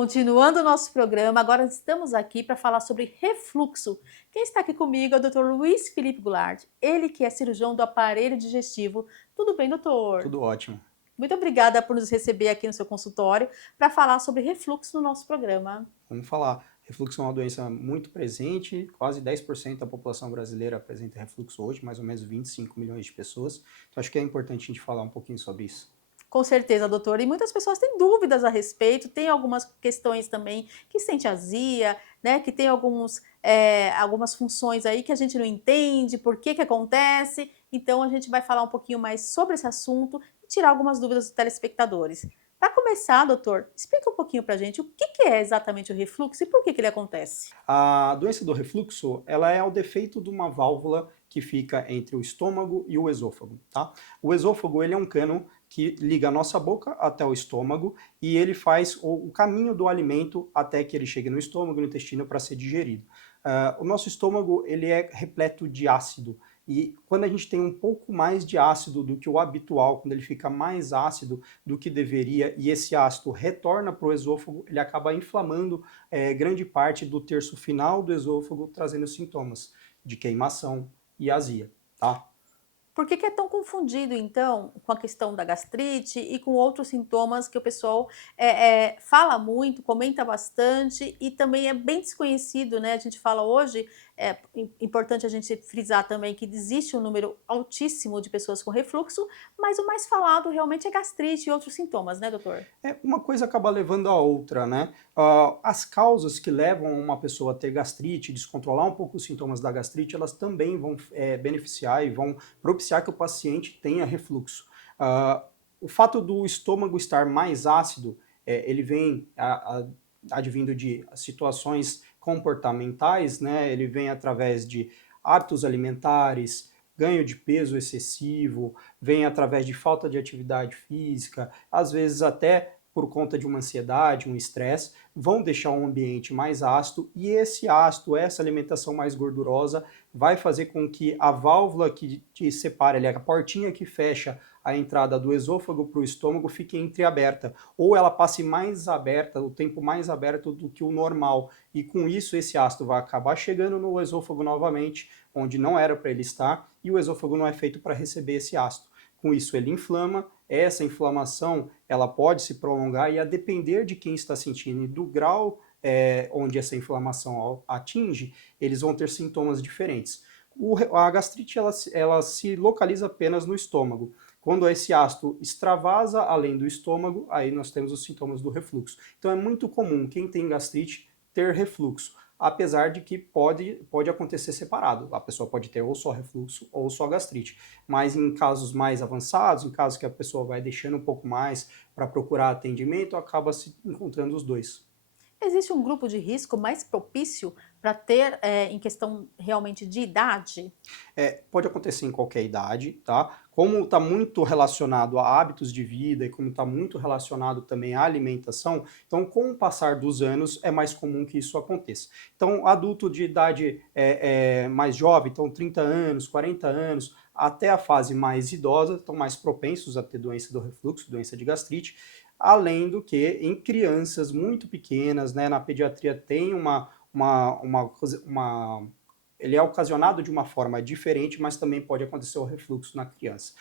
Continuando o nosso programa, agora estamos aqui para falar sobre refluxo. Quem está aqui comigo é o Dr. Luiz Felipe Goulart, ele que é cirurgião do aparelho digestivo. Tudo bem, doutor? Tudo ótimo. Muito obrigada por nos receber aqui no seu consultório para falar sobre refluxo no nosso programa. Vamos falar. Refluxo é uma doença muito presente, quase 10% da população brasileira apresenta refluxo hoje, mais ou menos 25 milhões de pessoas. Então acho que é importante a gente falar um pouquinho sobre isso. Com certeza, doutor. E muitas pessoas têm dúvidas a respeito, tem algumas questões também que sente azia, né? Que tem algumas funções aí que a gente não entende, por que que acontece. Então a gente vai falar um pouquinho mais sobre esse assunto e tirar algumas dúvidas dos telespectadores. Para começar, doutor, explica um pouquinho para a gente o que que é exatamente o refluxo e por que que ele acontece. A doença do refluxo, ela é o defeito de uma válvula que fica entre o estômago e o esôfago, tá? O esôfago, ele é um cano que liga a nossa boca até o estômago e ele faz o caminho do alimento até que ele chegue no estômago e no intestino para ser digerido. O nosso estômago, ele é repleto de ácido e quando a gente tem um pouco mais de ácido do que o habitual, quando ele fica mais ácido do que deveria e esse ácido retorna para o esôfago, ele acaba inflamando grande parte do terço final do esôfago, trazendo sintomas de queimação e azia, tá? Por que que é tão confundido, então, com a questão da gastrite e com outros sintomas que o pessoal fala muito, comenta bastante e também é bem desconhecido, né? A gente fala hoje, é importante a gente frisar também que existe um número altíssimo de pessoas com refluxo, mas o mais falado realmente é gastrite e outros sintomas, né, doutor? Uma coisa acaba levando a outra, né? As causas que levam uma pessoa a ter gastrite, descontrolar um pouco os sintomas da gastrite, elas também vão beneficiar e vão propiciar que o paciente tenha refluxo. O fato do estômago estar mais ácido, ele vem advindo de situações comportamentais, né? Ele vem através de hábitos alimentares, ganho de peso excessivo, vem através de falta de atividade física, às vezes até por conta de uma ansiedade, um estresse, vão deixar um ambiente mais ácido e esse ácido, essa alimentação mais gordurosa, vai fazer com que a válvula que separa, ali, a portinha que fecha a entrada do esôfago para o estômago fique entreaberta, ou ela passe mais aberta, o tempo mais aberto do que o normal, e com isso esse ácido vai acabar chegando no esôfago novamente, onde não era para ele estar, e o esôfago não é feito para receber esse ácido. Com isso ele inflama, essa inflamação ela pode se prolongar e a depender de quem está sentindo e do grau onde essa inflamação atinge, eles vão ter sintomas diferentes. A gastrite ela se localiza apenas no estômago. Quando esse ácido extravasa além do estômago, aí nós temos os sintomas do refluxo. Então é muito comum quem tem gastrite ter refluxo, apesar de que pode acontecer separado. A pessoa pode ter ou só refluxo ou só gastrite. Mas em casos mais avançados, em casos que a pessoa vai deixando um pouco mais para procurar atendimento, acaba se encontrando os dois. Existe um grupo de risco mais propício para ter, em questão realmente de idade? Pode acontecer em qualquer idade, tá? Como está muito relacionado a hábitos de vida e como está muito relacionado também à alimentação, então com o passar dos anos é mais comum que isso aconteça. Então, adulto de idade mais jovem, então 30 anos, 40 anos, até a fase mais idosa, estão mais propensos a ter doença do refluxo, doença de gastrite, além do que em crianças muito pequenas, né, na pediatria tem uma ele é ocasionado de uma forma diferente, mas também pode acontecer o refluxo na criança.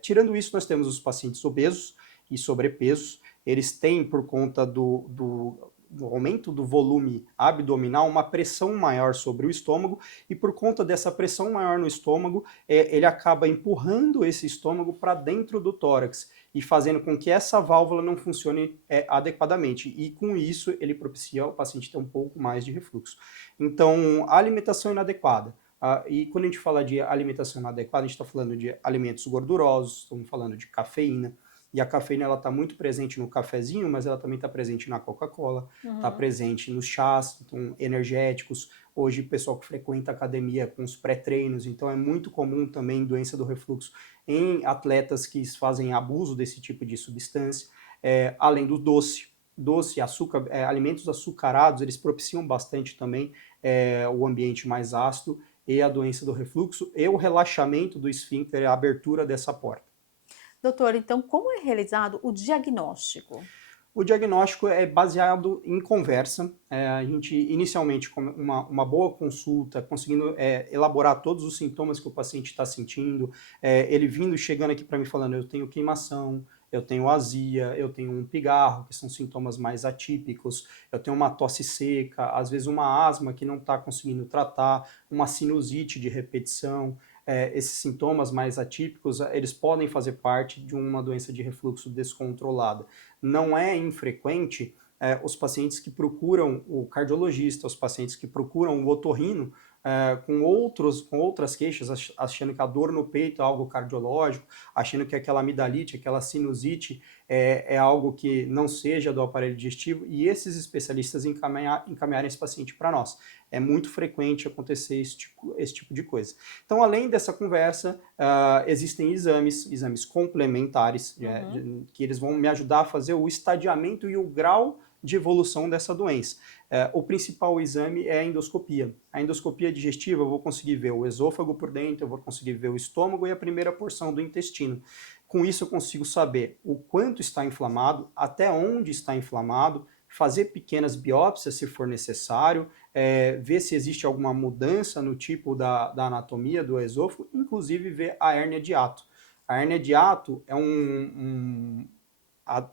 Tirando isso, nós temos os pacientes obesos e sobrepesos. Eles têm, por conta do aumento do volume abdominal, uma pressão maior sobre o estômago, e por conta dessa pressão maior no estômago, ele acaba empurrando esse estômago para dentro do tórax e fazendo com que essa válvula não funcione adequadamente. E com isso, ele propicia ao paciente ter um pouco mais de refluxo. Então, a alimentação inadequada. E quando a gente fala de alimentação inadequada, a gente está falando de alimentos gordurosos, estamos falando de cafeína. E a cafeína ela está muito presente no cafezinho, mas ela também está presente na Coca-Cola, está Uhum. presente nos chás, então, energéticos. Hoje, o pessoal que frequenta a academia com os pré-treinos, então é muito comum também doença do refluxo em atletas que fazem abuso desse tipo de substância, além do doce, açúcar, alimentos açucarados, eles propiciam bastante também o ambiente mais ácido e a doença do refluxo e o relaxamento do esfíncter, a abertura dessa porta. Doutor, então como é realizado o diagnóstico? O diagnóstico é baseado em conversa. A gente, inicialmente, com uma boa consulta, conseguindo elaborar todos os sintomas que o paciente está sentindo, ele vindo, chegando aqui para mim falando, eu tenho queimação, eu tenho azia, eu tenho um pigarro, que são sintomas mais atípicos, eu tenho uma tosse seca, às vezes uma asma que não está conseguindo tratar, uma sinusite de repetição. Esses sintomas mais atípicos, eles podem fazer parte de uma doença de refluxo descontrolada. Não é infrequente os pacientes que procuram o cardiologista, os pacientes que procuram o otorrino com outras queixas, achando que a dor no peito é algo cardiológico, achando que aquela amidalite, aquela sinusite é algo que não seja do aparelho digestivo, e esses especialistas encaminharem esse paciente para nós. É muito frequente acontecer esse tipo de coisa. Então, além dessa conversa, existem exames complementares, que eles vão me ajudar a fazer o estadiamento e o grau de evolução dessa doença. O principal exame é a endoscopia. A endoscopia digestiva, eu vou conseguir ver o esôfago por dentro, eu vou conseguir ver o estômago e a primeira porção do intestino. Com isso, eu consigo saber o quanto está inflamado, até onde está inflamado, fazer pequenas biópsias se for necessário, ver se existe alguma mudança no tipo da anatomia do esôfago, inclusive ver a hérnia de hiato. A hérnia de hiato é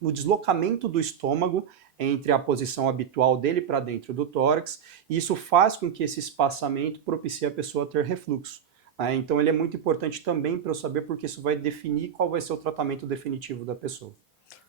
o deslocamento do estômago entre a posição habitual dele para dentro do tórax, e isso faz com que esse espaçamento propicie a pessoa a ter refluxo. Então ele é muito importante também para eu saber, porque isso vai definir qual vai ser o tratamento definitivo da pessoa.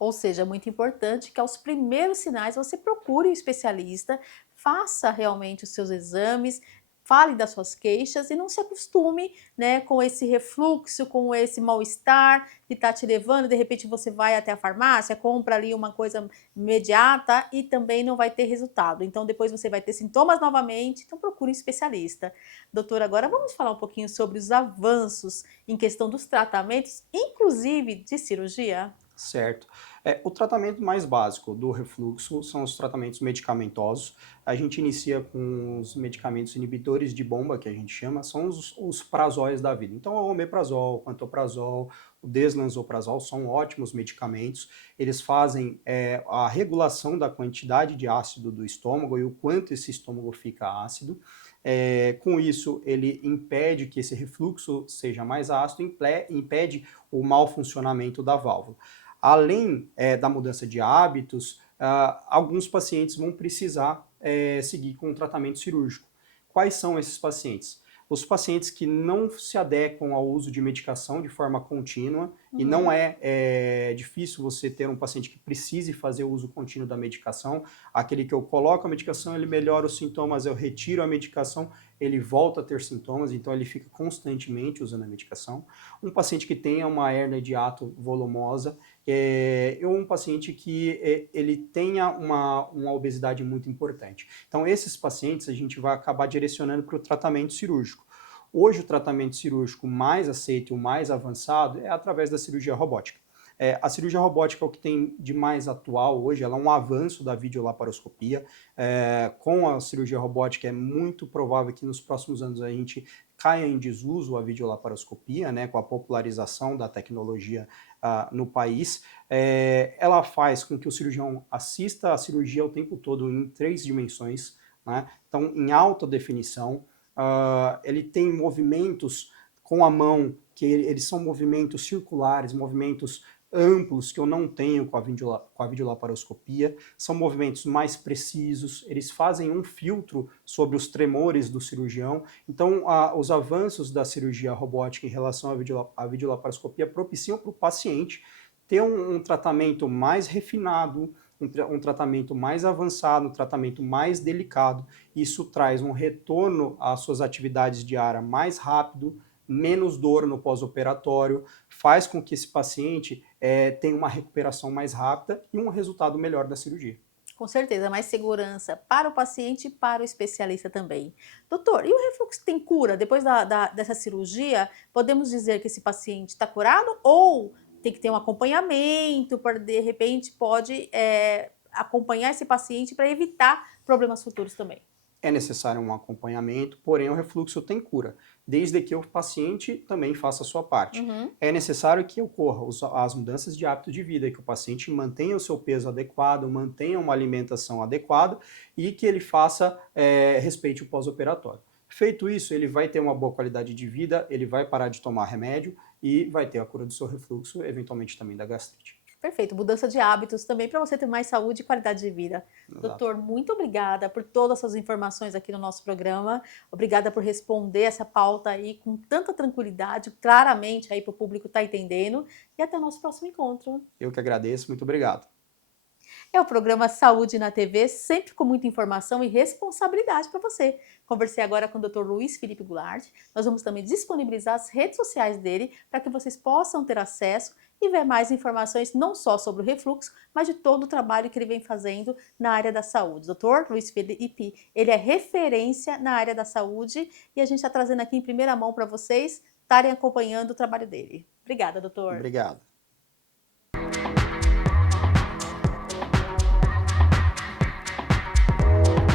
Ou seja, é muito importante que aos primeiros sinais você procure um especialista, faça realmente os seus exames, fale das suas queixas e não se acostume, né, com esse refluxo, com esse mal-estar que está te levando. De repente você vai até a farmácia, compra ali uma coisa imediata e também não vai ter resultado. Então depois você vai ter sintomas novamente, então procure um especialista. Doutora, agora vamos falar um pouquinho sobre os avanços em questão dos tratamentos, inclusive de cirurgia? Certo. O tratamento mais básico do refluxo são os tratamentos medicamentosos. A gente inicia com os medicamentos inibidores de bomba, que a gente chama, são os prazóis da vida. Então, o omeprazol, o pantoprazol, o deslanzoprazol são ótimos medicamentos. Eles fazem a regulação da quantidade de ácido do estômago e o quanto esse estômago fica ácido. Com isso, ele impede que esse refluxo seja mais ácido, impede o mau funcionamento da válvula. Além da mudança de hábitos, alguns pacientes vão precisar seguir com um tratamento cirúrgico. Quais são esses pacientes? Os pacientes que não se adequam ao uso de medicação de forma contínua, e não é difícil você ter um paciente que precise fazer o uso contínuo da medicação, aquele que eu coloco a medicação, ele melhora os sintomas, eu retiro a medicação, ele volta a ter sintomas, então ele fica constantemente usando a medicação. Um paciente que tenha uma hérnia de hiato volumosa, ou um paciente que ele tenha uma obesidade muito importante. Então, esses pacientes a gente vai acabar direcionando para o tratamento cirúrgico. Hoje, o tratamento cirúrgico mais aceito, o mais avançado, é através da cirurgia robótica. A cirurgia robótica é o que tem de mais atual hoje, ela é um avanço da videolaparoscopia. Com a cirurgia robótica é muito provável que nos próximos anos a gente caia em desuso a videolaparoscopia, né, com a popularização da tecnologia no país. Ela faz com que o cirurgião assista a cirurgia o tempo todo em 3 dimensões, né? Então em alta definição. Ele tem movimentos com a mão, que eles são movimentos circulares, movimentos amplos que eu não tenho com a videolaparoscopia, são movimentos mais precisos, eles fazem um filtro sobre os tremores do cirurgião. Então, os avanços da cirurgia robótica em relação à videolaparoscopia propiciam para o paciente ter um tratamento mais refinado, um tratamento mais avançado, um tratamento mais delicado. Isso traz um retorno às suas atividades diárias mais rápido, menos dor no pós-operatório, faz com que esse paciente tenha uma recuperação mais rápida e um resultado melhor da cirurgia. Com certeza, mais segurança para o paciente e para o especialista também. Doutor, e o refluxo tem cura? Depois dessa cirurgia, podemos dizer que esse paciente está curado ou tem que ter um acompanhamento, para de repente pode acompanhar esse paciente para evitar problemas futuros também? É necessário um acompanhamento, porém o refluxo tem cura, desde que o paciente também faça a sua parte. Uhum. É necessário que ocorram as mudanças de hábito de vida, que o paciente mantenha o seu peso adequado, mantenha uma alimentação adequada e que ele faça, respeite o pós-operatório. Feito isso, ele vai ter uma boa qualidade de vida, ele vai parar de tomar remédio e vai ter a cura do seu refluxo, eventualmente também da gastrite. Perfeito, mudança de hábitos também para você ter mais saúde e qualidade de vida. Exato. Doutor, muito obrigada por todas essas informações aqui no nosso programa. Obrigada por responder essa pauta aí com tanta tranquilidade, claramente aí para o público estar entendendo. E até o nosso próximo encontro. Eu que agradeço, muito obrigado. É o programa Saúde na TV, sempre com muita informação e responsabilidade para você. Conversei agora com o Dr. Luiz Felipe Goulart. Nós vamos também disponibilizar as redes sociais dele para que vocês possam ter acesso e ver mais informações não só sobre o refluxo, mas de todo o trabalho que ele vem fazendo na área da saúde. Dr. Luiz Felipe, ele é referência na área da saúde e a gente está trazendo aqui em primeira mão para vocês estarem acompanhando o trabalho dele. Obrigada, doutor. Obrigado.